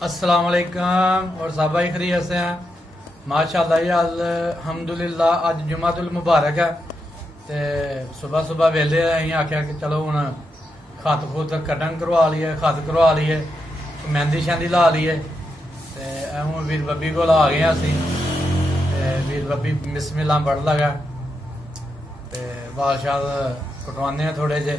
अस्सलाम वालेकुम और सब भाई खैरियत से हैं माशाअल्लाह जी अल्हम्दुलिल्लाह अज जुमातुल मुबारक है ते सुबह सुबह वेले अं आख्या कि चलो हुण खत खुत कटन करवा लीए खत करवा लीए मेहंदी शहंदी ला लीए ते हूँ वीर बब्बी को आ गए असी वीर बब्बी बिस्मिल्लाह पढ़ लगा ते बाल शाल कटवाने थोड़े जे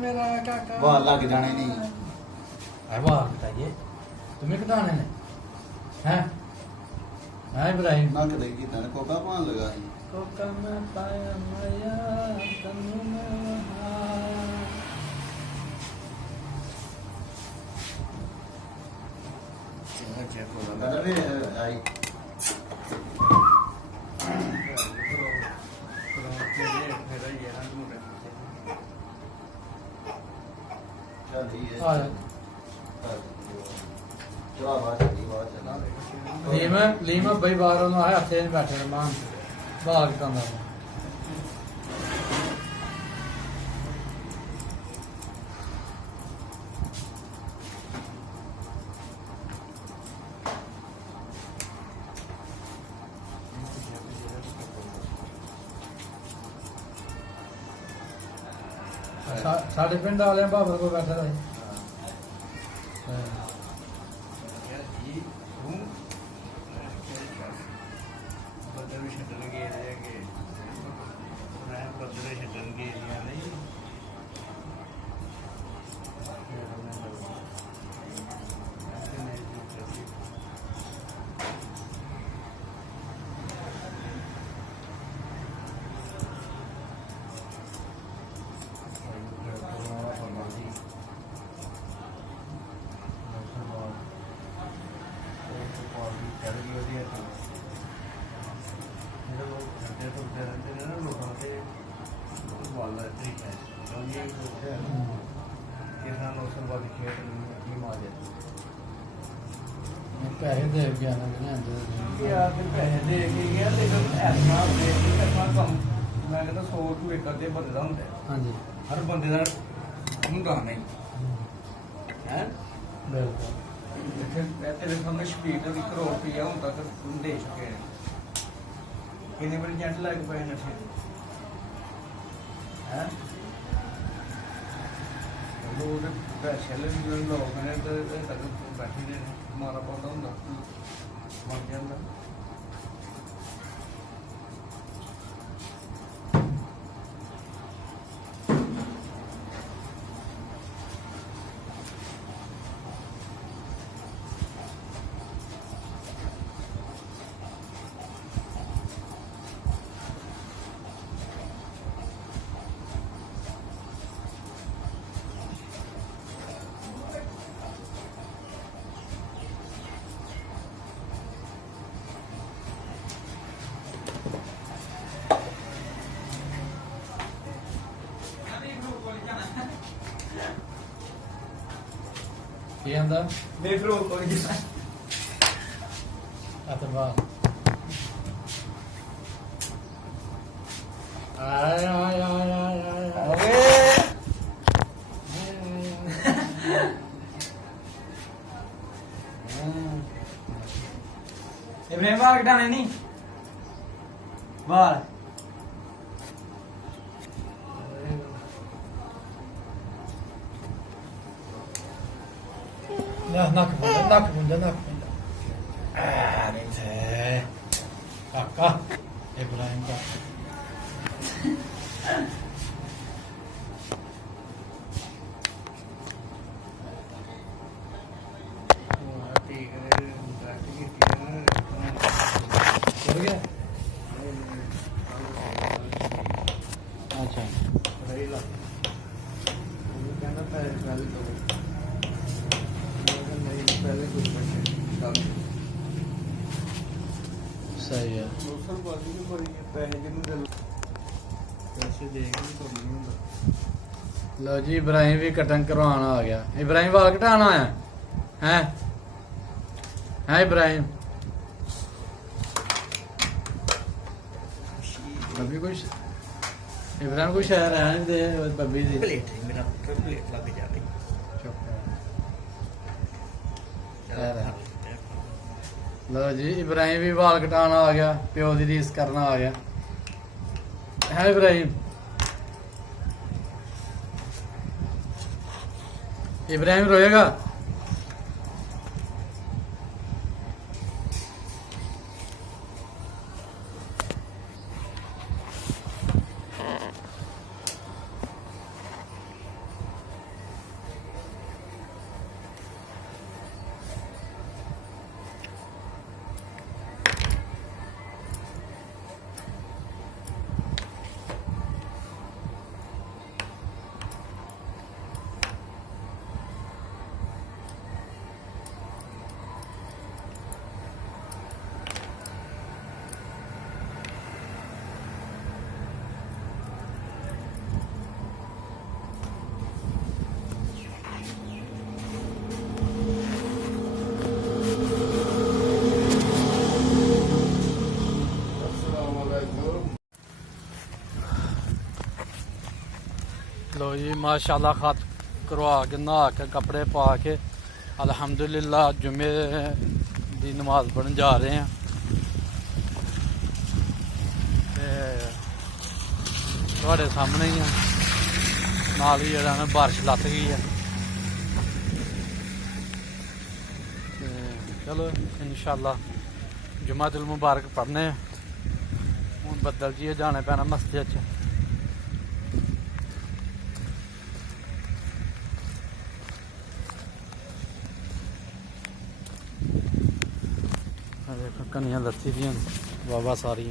मेरा काका वाह लग जाने नहीं वाह बताइए तुम्हें कटाने ने हैं हैं इब्राहिम ना कदे की तन कोका पान लगाई कोका में पाया माया तनु में चेक हो रहा है आई लीमा भाई बाहरों आया हथे बैठे मान बाहर कम साढ़े पिंड वाले भावर को बैठा रहे पैसे दे गया ना पैसे दे के गया लेकिन ऐसा करना कम मैं कहता 100 टू 1 अद्धे बंदे का होंगे हाँ जी हर बंदे का होंगे नहीं है बिल्कुल तेरे सामने स्पीड 1 करोड़ रुपया होता तो तुम दे चुके हैं कितने बड़े जेंट लग पे नशे हैं लोग पैसे ले लोग ने तो तक बैठे ने मारा पौधा होंगे बन जाता ਕੀ ਆਂਦਾ देख लो कोई ਅਤਬਾਰ ਆਏ ਆਏ ਆਏ ਆਏ अबे इब्राहिम बाल कटाने नहीं बाल ਨੱਕ ਪੁੰਦਾ अरे थे काका इब्राहिम का ठीक है बैठ के हो गया अच्छा रही ला वो कहना पहले दो नहीं पहले कुछ पैसे सही है लोकल बाजी में पड़ी है पैसे कितने दे पैसे देंगे तो नहीं होगा लो जी इब्राहिम भी कटिंग करवाना आ गया इब्राहिम वाल कटाना है हैं इब्राहिम अभी कुछ इब्राहिम कुछ शहर है नहीं दे बब्बी दी प्लेट है मेरा प्लेट लग जा रही लो जी इब्राहिम भी वाल कटाना आ गया प्यो दी रीस करना आ गया है इब्राहिम इब्राहिम रोएगा लो जी माशाल्लाह खत करवा के नहा के कपड़े पा के अल्हम्दुलिल्लाह जुमे दी नमाज पढ़न जा रहे हैं थोड़े सामने ही है नाल ही जेह्ड़ा ना बारिश लथ गई है ते चलो इंशाल्लाह जुम्मतुल मुबारक पढ़ने हूँ बदल जी जाने पैना मस्जिद च देखो कनियां लत्थी दियां बाबा सारी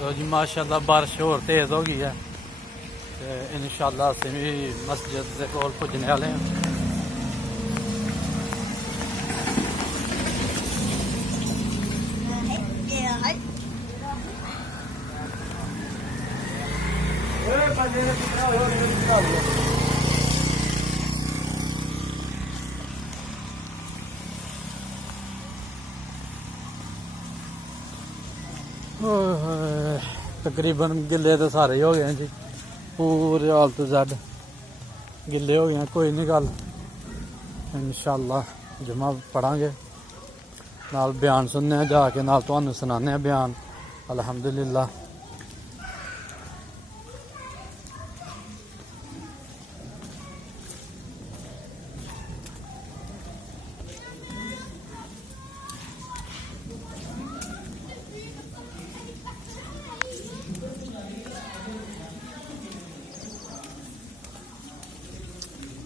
तो जी माशाल्लाह बारिश होर तेज़ हो गई है ते इंशाल्लाह असें भी मस्जिद दे कोल पुज्जने आह्ले आं तकरीबन गिले तो सारे ही हो गए हैं जी पूरे आल तो जैड गिले हो गए हैं कोई नहीं गल इंशाल्लाह जुम्मा पढ़ांगे नाल बयान सुनने जाके नाल तुहानू सुनाने बयान अल्हम्दुलिल्लाह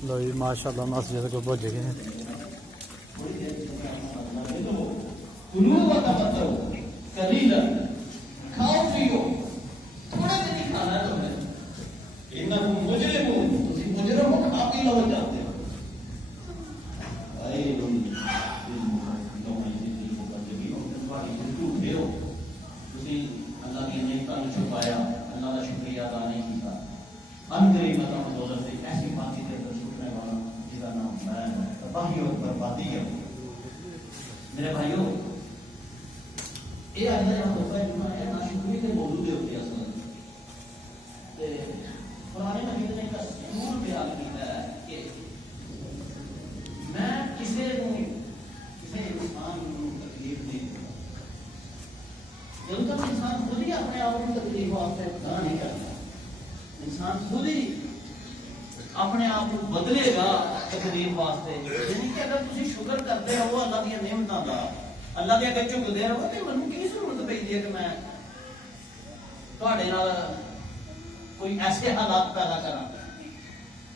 लो जी माशाल्लाह मस्जिद को पहुंच गए हैं तबाही और बर्बादी है। मेरे भाइयों, ये आज का जो होता है जुमा है नाशुक्री के मौजूद होते हैं असल ते पुराने महीने ने का सूर बयान किया है कि मैं किसी इंसान को तकलीफ नहीं दूंगा जब तक इंसान खुद ही अपने आप को तकलीफ वास्ते ना नहीं करता, इंसान खुद ही अपने आप को बदलेगा तकलीफ वास्ते। यानी कि अगर तुम शुक्र करते रहो अल्लाह दी नेमतां दा, अल्लाह दे अगे झुकदे रहो ते मैनूं की जरूरत पैंदी है कि मैं तुहाडे नाल कोई ऐसे हालात पैदा करां।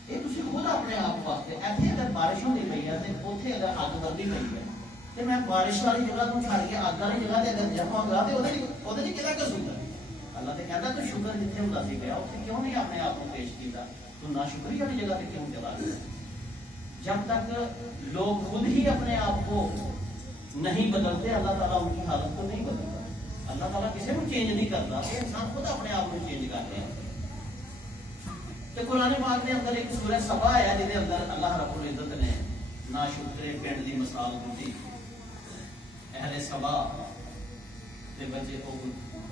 ये तुसीं खुद अपने आप वास्ते इत्थे अगर बारिश होंदी पई है ते उत्थे अगर अग बरदी पई है ते मैं बारिश वाली जगह तो छड़ के अग वाली जगह ते अगर जावांगा ते ओहदे च किहदा कसूर है? अल्लाह ते कहदा तू शुक्र जिथे हुंदा सी गया उत्थे क्यों नहीं अपने आप को पेश कीता? तू नाशुक्री वाली जगह पे क्यों चला गया? जब तक लोग खुद ही अपने आप को नहीं बदलते अल्लाह ताला उनकी हालत को नहीं बदलता। अल्लाह ताला किसी को चेंज नहीं करता, इंसान खुद अपने आप को चेंज करते हैं। तो कुरान पाक के अंदर एक सूरह सबा है जिसके अंदर अल्लाह रब्बुल इज्जत ने नाशुक्रे पिंड की मिसाल दी। अहले सबा के बच्चे को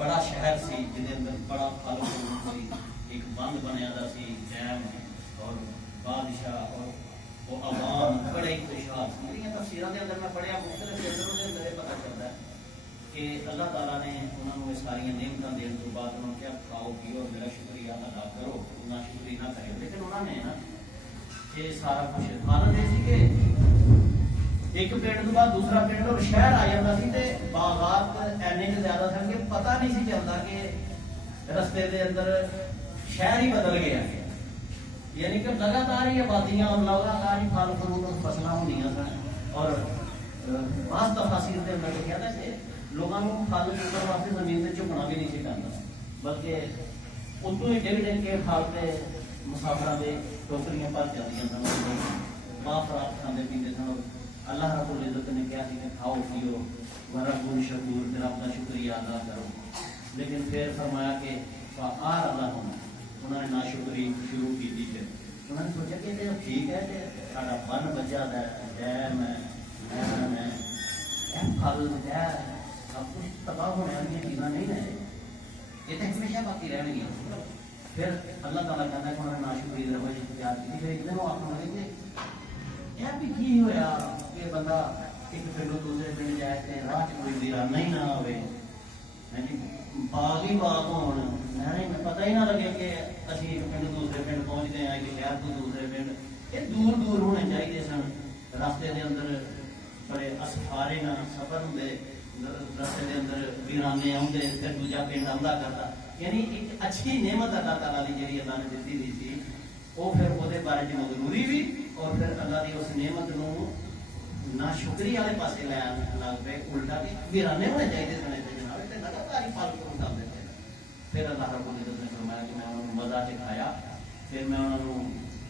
बड़ा शहर सी जिसके अंदर बड़ा फल फूल सी, एक बंद बनया सी, जैम और बादशाह और वो अवाम बड़े ही खुशहाल सी। मेरी तफसीरां के अंदर मैं पढ़िया मुख्तलिफ जगहों के अंदर पता चलता है कि अल्लाह ताला ने उन्होंने सारिया नेमतां देने तो बाद उन्होंने क्या खाओ पियो और मेरा शुक्रिया अदा करो, ना शुक्रिया ना करो। लेकिन उन्होंने ना ये सारा कुछ हालत ये सी कि एक पिंड तो बाद दूसरा पिंड और शहर आ जाता सी ते बागात एने ज्यादा सन कि पता नहीं सी चलता कि रस्ते के अंदर शहर ही बदल गया। यानी कि लगातार ही आबादियां और लगातार ही फल फ्रूट और फसलें होंदियां सन। और बास तफासीर के अंदर लिखा था कि लोगों को फल चुकने वास्ते जमीन से झुकना भी नहीं सी पैंदा, बल्कि उतों ही डिग डिग के फल के मुसाफिर के टोकरियां भर जाती सन, बाफरात खाते पीते सन। अल्लाह रब्बुल इज्जत ने कहा कि खाओ पियो वरब्बुल शकूर, तेरा अपना शुक्रिया अदा करो। लेकिन फिर फरमाया कि फार अल्लाह होना, उन्होंने नाशुक्री शुरू की थी। फिर उन्होंने सोचा कि ठीक है कि साडा बन बचा है, डैम है, फल है, सब कुछ तबाह होने वाली चीज़ा नहीं है, ये तो हमेशा बाकी रहनी। फिर अल्लाह ताला कहता है कि उन्होंने नाशुक्री रवैश इख्तियार की। फिर एक दिन वो आखने लगे कि यह भी की होया कि बंदा एक पिंड दूसरे पिंड जाए राह च कोई वीराना ही ना आवे, बाग ही बाग होन, मैं पता ही ना लगे कि असीं एक पिंड दूसरे पिंड पहुंच गए हैं, एक शहर तो दूसरे पिंड। ये दूर दूर होने चाहिए सन। रास्ते के अंदर बड़े असफारे ना सफर होंगे, रास्ते के अंदर वीराने आउंदे, फिर दूजा पिंड आंदा करता। यानी एक अच्छी नेमत अल्लाह ताला दी जिहड़ी अल्लाह ने दित्ती दी सी, वो फिर उसदे बारे च मजबूरी भी और फिर अल्लाह की उस नेमत नूं नाशुक्री वाले पासे लैन लग पे, उल्टा भी वीराने होने चाहिए सन। लगातार ही फल फ्रूट आते थे। फिर अल्लाह रब्बुल इज्जत ने फरमाया कि मैं उन्होंने मजा चखाया, फिर मैं उन्होंने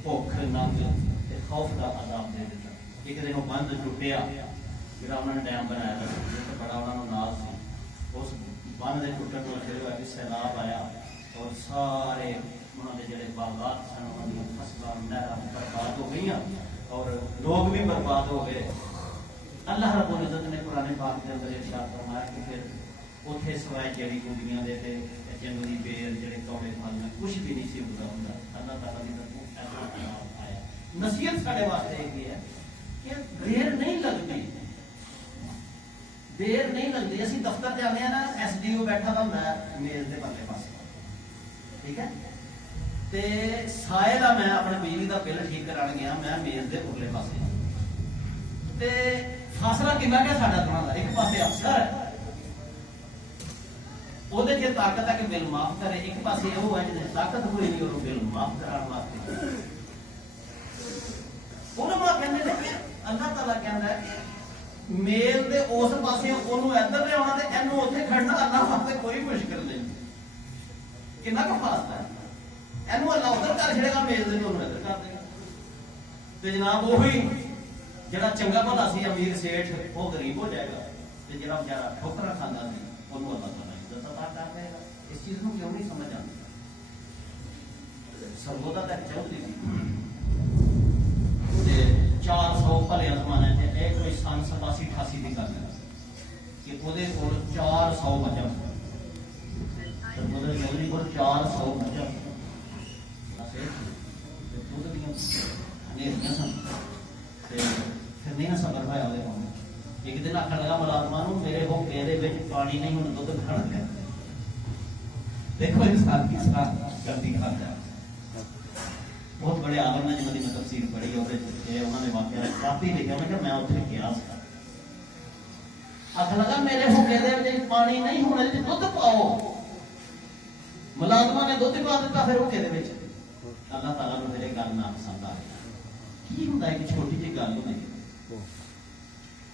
भुख नंग ते खौफ का अजाब दे दिता। एक दिन वो बंद टुटिया जिहड़ा उन्होंने डैम बनाया था, जिस बड़ा उन्होंने नाल सी, उस बंद के टुटन तो फिर होया कि सैलाब आया और सारे उन्होंने जिहड़े बागात सन, उन्होंने फसलां नहरां बर्बाद हो गई और लोग भी बर्बाद हो गए। अल्लाह रब्बुल इज्जत ने कुरान पाक के अंदर इरशाद फरमाया कि फिर उत्थे सवाए जड़ी बूटियां दे ते जंगली बेर जिहड़े कौड़े फल में कुछ भी नहीं सी उगदा हुंदा। अल्लाह ताला दी तरफों ऐसा अज़ाब आया। नसीहत साडे वास्ते ये है कि देर नहीं लगदी, देर नहीं लगदी। असीं दफ्तर जाने हैं ना, SDO बैठा दा मैं मेज दे परले पासे, ठीक है, ते साए दा मैं अपने बिजली दा बिल ठीक कराने गया, मैं मेज दे उरले पासे ते फासला कितना क्या साडा दोवां दा, एक पासे अफसर है ਉਹਦੇ ਚ ਤਾਕਤ ਹੈ ਕਿ ਬਿੱਲ ਮਾਫ ਕਰੇ, ਇੱਕ ਪਾਸੇ ਉਹ ਹੈ ਜਿਹਦੇ ਤਾਕਤ ਹੋਈ ਨਹੀਂ ਉਹਨੂੰ ਬਿੱਲ ਮਾਫ ਕਰਾਉਣ ਵਾਸਤੇ। ਉਲਮਾ ਕਹਿੰਦੇ ਨੇ ਅੱਲਾਹ ਤਾਲਾ ਕਹਿੰਦਾ ਮੇਲ ਦੇ ਉਸ ਪਾਸੇ ਉਹਨੂੰ ਇੱਧਰ ਲਿਆਉਣਾ ਤੇ ਇਹਨੂੰ ਉੱਥੇ ਖੜਨਾ ਅੱਲਾਹ ਵਾਸਤੇ ਕੋਈ ਮੁਸ਼ਕਿਲ ਨਹੀਂ। ਕਿੰਨਾ ਕੁ ਫਾਸਲਾ ਹੈ, ਇਹਨੂੰ ਅੱਲਾਹ ਉੱਧਰ ਕਰ ਛੜੇਗਾ, ਮੇਲ ਦੇ ਉਹਨੂੰ ਇੱਧਰ ਕਰ ਦੇਗਾ। ਤੇ ਜਨਾਬ ਉਹੀ ਜਿਹੜਾ ਚੰਗਾ ਭਲਾ ਸੀ ਅਮੀਰ ਸੇਠ ਉਹ ਗਰੀਬ ਹੋ ਜਾਏਗਾ, ਤੇ ਜਿਹੜਾ ਵਿਚਾਰਾ ਠੋਕਰਾਂ ਖਾਂਦਾ ਸੀ ਉਹਨੂੰ ਅੱਲਾਹ ਤਾਲਾ इस चीज को क्यों नहीं समझ आती? सर्वोदा तक चलती थी 400 भले होया जमाने च ये कोई सन 87-88 की गल है कि ਉਹਦੇ ਕੋਲ 400 ਮੱਝਾਂ ਤੇ ਉਹਦੇ ਜਲਦੀ ਕੋਲ 400 ਮੱਝਾਂ ਅਸੇ ਤੇ ਦੁੱਧ ਦੀਆਂ ਹਨੇਰੀਆਂ ਸਨ ਤੇ ਫਿਰ ਨਹੀਂ ਸਬਰ ਹੋਇਆ ਉਹਦੇ ਕੋਲ ਇੱਕ ਦਿਨ ਆਖਣ ਲੱਗਾ ਮੁਲਾਜ਼ਮਾਂ ਨੂੰ ਮੇਰੇ ਹੋਕੇ ਦੇ ਵਿੱਚ ਪਾਣੀ ਨਹੀਂ ਹੁਣ ਦੁੱਧ ਖਾਣ ਲੱਗਾ देखो इंसान की साथ गलती खाता है बहुत बड़े आलम ने जिन्होंने मैं तफसीर पढ़ी और उन्होंने वाकया काफी लिखा मैं मैं उत्थे गया आख लगा मेरे हुक्के दे विच पानी नहीं होने ते दुध पाओ मुलाजमा ने दुध पा दिता फिर हुक्के दे विच अल्लाह ताला नूं मेरे गल ना पसंद आ गई की हुंदा है कि छोटी जी गल हुंदी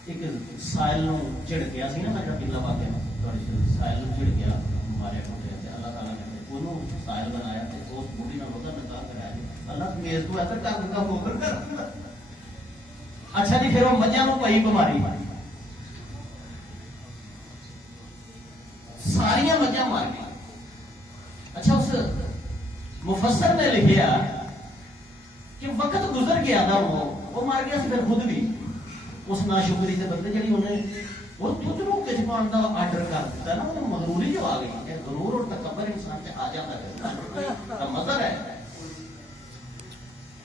एक साइल नूं झिड़किया सी ना मैं पिछला वाकया तुहाडे साइल नूं झिड़किया मारे अल्लाह ताला ने ਉਹਨੂੰ ਸਾਇਲ ਬਣਾਇਆ ਤੇ ਉਸ ਬੁੱਢੀ ਨਾਲ ਉਹਦਾ ਨਿਕਾਹ ਕਰਾਇਆ ਅੱਲਾਹ ਮੇਜ਼ ਤੋਂ ਇੱਧਰ ਕਰ ਦਿੰਦਾ ਹੋਕਰ ਕਰ ਦਿੰਦਾ ਅੱਛਾ ਜੀ ਫਿਰ ਉਹ ਮੱਝਾਂ ਨੂੰ ਪਈ ਬਿਮਾਰੀ ਸਾਰੀਆਂ ਮੱਝਾਂ ਮਰ ਗਈਆਂ ਅੱਛਾ ਉਸ ਮੁਫੱਸਰ ਨੇ ਲਿਖਿਆ ਕਿ ਵਕਤ ਗੁਜ਼ਰ ਗਿਆ ਨਾ ਉਹ ਮਰ ਗਿਆ ਸੀ ਫਿਰ ਖੁਦ ਵੀ ਉਸ ਨਾਸ਼ੁਕਰੀ ਦੇ ਬਦਲੇ ਜਿਹੜੀ ਉਹਨੇ वो दुध को किस पान का आर्डर कर दिता ना वो मगरूरी जो आ गई है गरूर और तकबर इंसान से आ जाता है का मजर है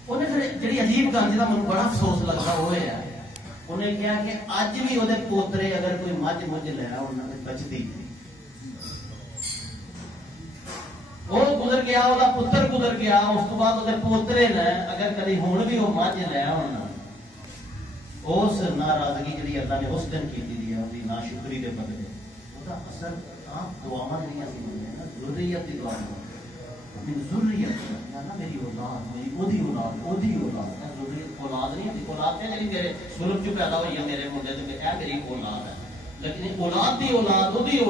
उन्हें फिर जी अजीब गल जिहदा मैनूं बड़ा अफसोस लगता वो है उन्हें कहा कि अज भी वो पोतरे अगर कोई मझ मुझ लै उन्होंने बचती वो गुजर गया वो पुत्र गुजर गया उस तो बाद वो पोतरे ने अगर कभी हुण भी वो मझ लै उस नाराजगी जी अल्लाह ने उस दिन की दी नाशुक्री के बदले उसका असर आप दुआवां जड़ियां सी मंगदे ना ज़ुर्रियत दी दुआ मेरी ज़ुर्रियत ना मेरी औलाद मेरी ओदी औलाद ज़ुर्रियत औलाद नहीं होती औलाद ते जड़ी मेरे सुलभ च पैदा होई है मेरे मुंडे ते ए मेरी औलाद है लेकिन औलाद दी औलाद ओदी